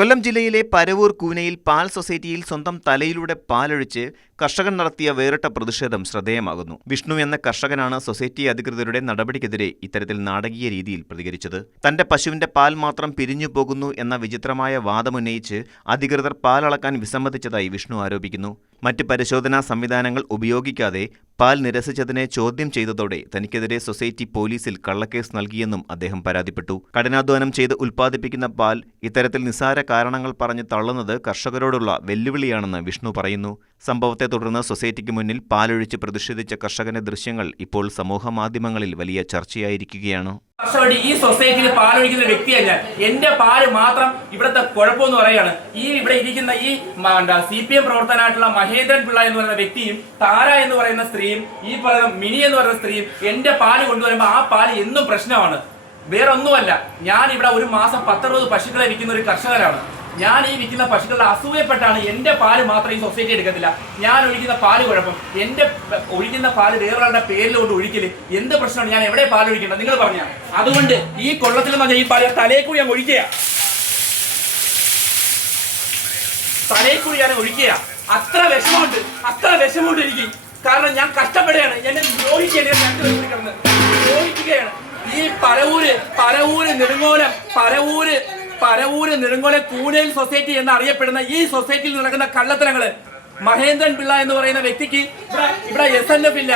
കൊല്ലം ജില്ലയിലെ പരവൂർ കൂനയിൽ പാൽ സൊസൈറ്റിയിൽ സ്വന്തം തലയിലൂടെ പാലൊഴിച്ച് കർഷകൻ നടത്തിയ വേറിട്ട പ്രതിഷേധം ശ്രദ്ധേയമാകുന്നു. വിഷ്ണു എന്ന കർഷകനാണ് സൊസൈറ്റി അധികൃതരുടെ നടപടിക്കെതിരെ ഇത്തരത്തിൽ നാടകീയ രീതിയിൽ പ്രതികരിച്ചത്. തന്റെ പശുവിന്റെ പാൽ മാത്രം പിരിഞ്ഞു പോകുന്നു എന്ന വിചിത്രമായ വാദമുന്നയിച്ച് അധികൃതർ പാലളക്കാൻ വിസമ്മതിച്ചതായി വിഷ്ണു ആരോപിക്കുന്നു. മറ്റ് പരിശോധനാ സംവിധാനങ്ങൾ ഉപയോഗിക്കാതെ പാൽ നിരസിച്ചതിനെ ചോദ്യം ചെയ്തതോടെ തനിക്കെതിരെ സൊസൈറ്റി പോലീസിൽ കള്ളക്കേസ് നൽകിയെന്നും അദ്ദേഹം പരാതിപ്പെട്ടു. കഠിനാധ്വാനം ചെയ്ത് ഉൽപ്പാദിപ്പിക്കുന്ന പാൽ ഇത്തരത്തിൽ നിസ്സാര കാരണങ്ങൾ പറഞ്ഞ് തള്ളുന്നത് കർഷകരോടുള്ള വെല്ലുവിളിയാണെന്ന് വിഷ്ണു പറയുന്നു. സംഭവത്തെ തുടർന്ന് സൊസൈറ്റിക്ക് മുന്നിൽ പാലൊഴിച്ച് പ്രതിഷേധിച്ച കർഷകന്റെ ദൃശ്യങ്ങൾ ഇപ്പോൾ സമൂഹമാധ്യമങ്ങളിൽ വലിയ ചർച്ചയായിരിക്കുകയാണ്. ഈ സൊസൈറ്റിയിൽ പാലൊഴിക്കുന്ന വ്യക്തിയാണ് ഞാൻ. എന്റെ പാല് മാത്രം ഇവിടുത്തെ കുഴപ്പമെന്ന് പറയാണ്. ഇവിടെ ഇരിക്കുന്ന ഈ CPM പ്രവർത്തനായിട്ടുള്ള മഹേന്ദ്രൻ പിള്ള എന്ന് പറയുന്ന വ്യക്തിയും താര എന്ന് പറയുന്ന സ്ത്രീയും ഈ പറയുന്ന മിനി എന്ന് പറയുന്ന സ്ത്രീയും എന്റെ പാല് കൊണ്ടുവരുമ്പോൾ ആ പാല് എന്നും പ്രശ്നമാണ്. വേറെ ഒന്നുമല്ല, ഞാൻ ഇവിടെ ഒരു മാസം 10-60 പശുക്കളെ വിൽക്കുന്ന ഒരു കർഷകനാണ്. ഞാൻ ഈ വിൽക്കുന്ന പശുക്കളുടെ അസൂയപ്പെട്ടാണ് എന്റെ പാല് മാത്രം ഈ സൊസൈറ്റി എടുക്കത്തില്ല. ഞാൻ ഒഴിക്കുന്ന പാല് കുഴപ്പം, എന്റെ ഒഴിക്കുന്ന പാല് വേറൊരാളുടെ പേരിലോട്ട് ഒഴിക്കല് എന്ത് പ്രശ്നമാണ്? ഞാൻ എവിടെ പാല് ഒഴിക്കേണ്ടത് നിങ്ങൾ പറഞ്ഞ? അതുകൊണ്ട് ഈ കൊള്ളത്തിൽ എന്ന് പറഞ്ഞാൽ ഈ പാല് തലയിൽ കൂടി ഞാൻ ഒഴിക്കുക, തലയിൽ കൂടി ഞാൻ ഒഴിക്കുക. അത്ര വിഷമമുണ്ട് എനിക്ക്. കാരണം ഞാൻ കഷ്ടപ്പെടുകയാണ്, എന്നെ ദ്രോഹിക്കുകയാണ്. ഈ പരവൂര് നെടുങ്കോലം കൂനയിൽ സൊസൈറ്റി എന്നറിയപ്പെടുന്ന ഈ സൊസൈറ്റിയിൽ നടക്കുന്ന കള്ളത്തരങ്ങള്, മഹേന്ദ്രൻ പിള്ള എന്ന് പറയുന്ന വ്യക്തിക്ക് ഇവിടെ SNF ഇല്ല,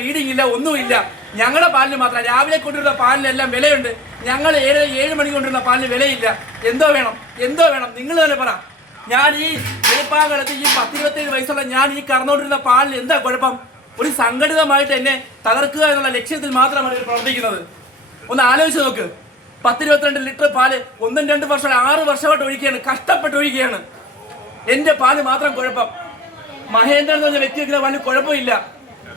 റീഡിംഗ് ഇല്ല, ഒന്നുമില്ല. ഞങ്ങളുടെ പാലിന് മാത്രം രാവിലെ കൊണ്ടുവരുന്ന പാലിനെല്ലാം വിലയുണ്ട്. ഞങ്ങൾ 7 മണിക്ക് കൊണ്ടുവരുന്ന പാലിന് വിലയില്ല. എന്തോ വേണം നിങ്ങൾ തന്നെ പറ. ഞാൻ ഈ വെളുപ്പാകലത്ത് ഈ 10-27 വയസ്സുള്ള ഞാൻ ഈ കറന്നുകൊണ്ടിരുന്ന പാലിന് എന്താ കുഴപ്പം? ഒരു സംഘടിതമായിട്ട് എന്നെ തകർക്കുക എന്നുള്ള ലക്ഷ്യത്തിൽ മാത്രമാണ് ഇവർ പ്രവർത്തിക്കുന്നത്. ഒന്ന് ആലോചിച്ച് നോക്ക്. 10-22 ലിറ്റർ പാല് 1-2 വർഷം 6 വർഷമായിട്ട് ഒഴിക്കുകയാണ്, കഷ്ടപ്പെട്ട് ഒഴിക്കുകയാണ്. എന്റെ പാല് മാത്രം കുഴപ്പം. മഹേന്ദ്രൻ എന്ന് പറഞ്ഞ വ്യക്തിക്ക് പാലിന് കുഴപ്പമില്ല.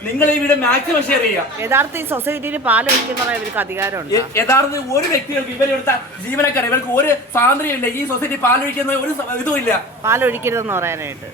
നിങ്ങൾ ഈ വീട് മാക്സിമം ഷെയർ ചെയ്യുക. യഥാർത്ഥ ഈ സൊസൈറ്റിയിൽ പാൽ ഒഴിക്കുന്ന ഇവർക്ക് അധികാരമുണ്ട്. യഥാർത്ഥത്തിൽ ഒരു വ്യക്തികൾക്ക് ഇവരെടുത്ത ജീവനക്കാർ ഇവർക്ക് ഒരു സ്വാതന്ത്ര്യമില്ല. ഈ സൊസൈറ്റി പാലൊഴിക്കുന്ന ഒരു ഇതുമില്ല. പാലൊഴിക്കരുതെന്ന് പറയാനായിട്ട്